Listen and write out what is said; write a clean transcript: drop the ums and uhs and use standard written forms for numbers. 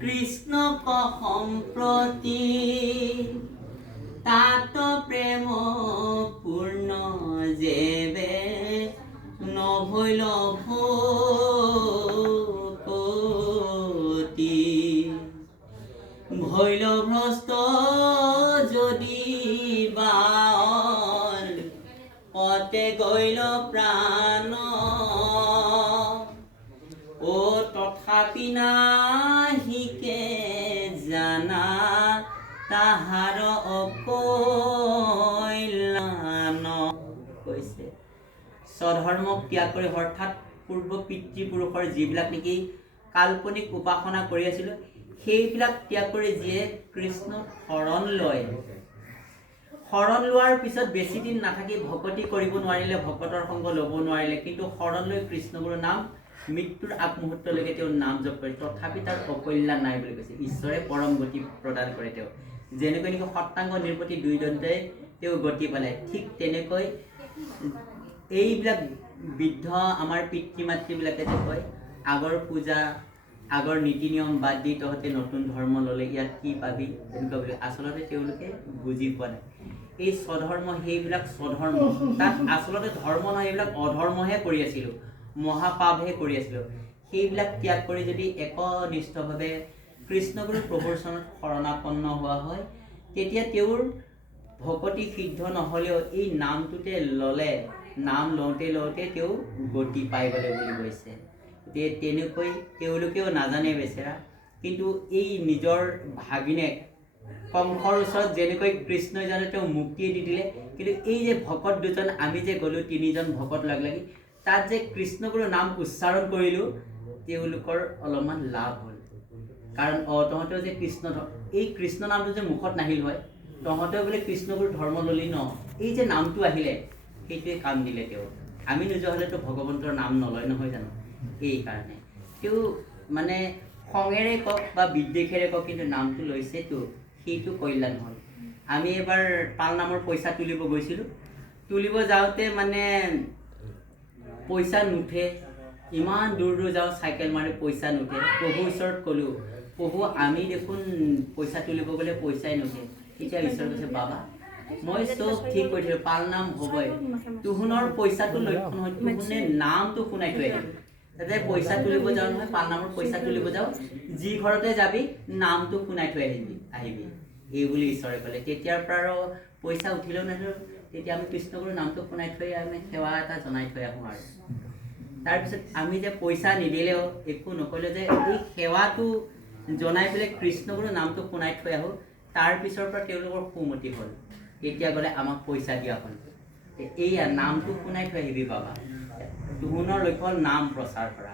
কৃষ্ণক সম্প্ৰতি তাত প্ৰেম পূৰ্ণ যেবে নহৈল ভকতি ভৈল ভ্ৰষ্ট যদি বাল পতে গৈল প্ৰাণ ও তথাপি নাহিকে জানা তাহাৰ অকল্যাণ কৈছে। স্বধৰ্মক ত্যাগ কৰি অৰ্থাৎ পূৰ্ব পিতৃপুৰুষৰ যিবিলাক নেকি কাল্পনিক উপাসনা কৰি আছিলোঁ সেইবিলাক ত্যাগ কৰি যিয়ে কৃষ্ণক শৰণ লয়, শৰণ লোৱাৰ পিছত বেছি দিন নাথাকি ভকতি কৰিব নোৱাৰিলে, ভকতৰ সংগ ল'ব নোৱাৰিলে, কিন্তু শৰণ লৈ কৃষ্ণগুৰুৰ নাম মৃত্যুৰ আগমুহূৰ্তলৈকে তেওঁ নাম জপ কৰে, তথাপি তাৰ অকল্যাণ নাই বুলি কৈছে। ঈশ্বৰে পৰম গতি প্ৰদান কৰে। তেওঁ যেনেকৈ নেকি সত্তাংগ নিৰ্পতি দুই দণ্ডে তেওঁ গতি পালে, ঠিক তেনেকৈ এইবিলাক বৃদ্ধ আমাৰ পিতৃ মাতৃবিলাকে যে কয় আগৰ পূজা আগৰ নীতি নিয়ম বাদ দি তহঁতে নতুন ধৰ্ম ল'লে ইয়াত কি পাবি তেনেকুৱা বুলি, আচলতে তেওঁলোকে বুজি পোৱা নাই। এই স্বধৰ্ম সেইবিলাক স্বধৰ্ম, তাত আচলতে ধৰ্ম নহয়, এইবিলাক অধৰ্মহে কৰি আছিলোঁ, মহাপাপহে কৰি আছিলোঁ। সেইবিলাক ত্যাগ কৰি যদি একনিষ্ঠভাৱে কৃষ্ণগুৰু প্ৰভুৰ চৰণত শৰণাপন্ন হোৱা হয়, তেতিয়া তেওঁৰ ভকতি সিদ্ধ নহ'লেও এই নামটোতে ল'লে, নাম লওঁতে লওঁতে তেওঁ গতি পাই গ'লে বুলি কৈছে। তেনেকৈ তেওঁলোকেও নাজানে বেচেৰা, কিন্তু এই নিজৰ ভাগিনেক কংসৰ ওচৰত যেনেকৈ কৃষ্ণই জানে তেওঁ মুক্তিয়ে দি দিলে, কিন্তু এই যে ভকত দুজন আমি যে গ'লোঁ তিনিজন ভকত লগ লাগি তাত যে কৃষ্ণগুৰুৰ নাম উচ্চাৰণ কৰিলোঁ, তেওঁলোকৰ অলপমান লাভ হ'ল। কাৰণ তহঁতেও যে এই কৃষ্ণ নামটো যে মুখত নাহিল হয়, তহঁতেও বোলে কৃষ্ণগুৰুৰ ধৰ্ম ল'লি ন, এই যে নামটো আহিলে সেইটোৱে কাম দিলে। তেওঁ আমি নোযোৱা হ'লেতো ভগৱন্তৰ নাম নলয় নহয় জানো। এইকাৰণে তেওঁ মানে খঙেৰে কওক বা বিদ্বেষেৰে কওক, কিন্তু নামটো লৈছেতো, সেইটো কল্যাণ হ'ল। আমি এবাৰ পাল নামৰ পইচা তুলিব গৈছিলোঁ, তুলিব যাওঁতে মানে পইচা নুঠে, ইমান দূৰ দূৰ যাওঁ চাইকেল মাৰি পইচা নুঠে। প্ৰভুৰ ওচৰত ক'লোঁ, প্ৰভু আমি দেখোন পইচা তুলিব গ'লে পইচাই নুঠে। তেতিয়া ঈশ্বৰ কৈছে বাবা মই চব ঠিক কৰি থলোঁ, পাল নাম হ'বই, তোহোনৰ পইচাটো লক্ষ্য নহয়, তোহোনে নামটো শুনাই থৈ আহিবি। তাতে পইচা তুলিব যাওঁ নহয়, পাল নামৰ পইচা তুলিব যাওঁ, যি ঘৰতে যাবি নামটো শুনাই থৈ আহিবি এই বুলি ঈশ্বৰে ক'লে। তেতিয়াৰ পৰা আৰু পইচা উঠিলেও নাহিলেও তেতিয়া আমি কৃষ্ণগুৰুৰ নামটো শুনাই থৈ আমি সেৱা এটা জনাই থৈ আহোঁ। আৰু তাৰপিছত আমি যে পইচা নিদিলেও একো নকৰিলেও যে এই সেৱাটো জনাই পেলাই কৃষ্ণগুৰুৰ নামটো শুনাই থৈ আহোঁ, তাৰ পিছৰ পৰা তেওঁলোকৰ সুমতি হ'ল। তেতিয়া গ'লে আমাক পইচা দিয়া হ'ল, এইয়া নামটো শুনাই থৈ আহিবি বাবা, তোহোনৰ লক্ষ্য হ'ল নাম প্ৰচাৰ কৰা।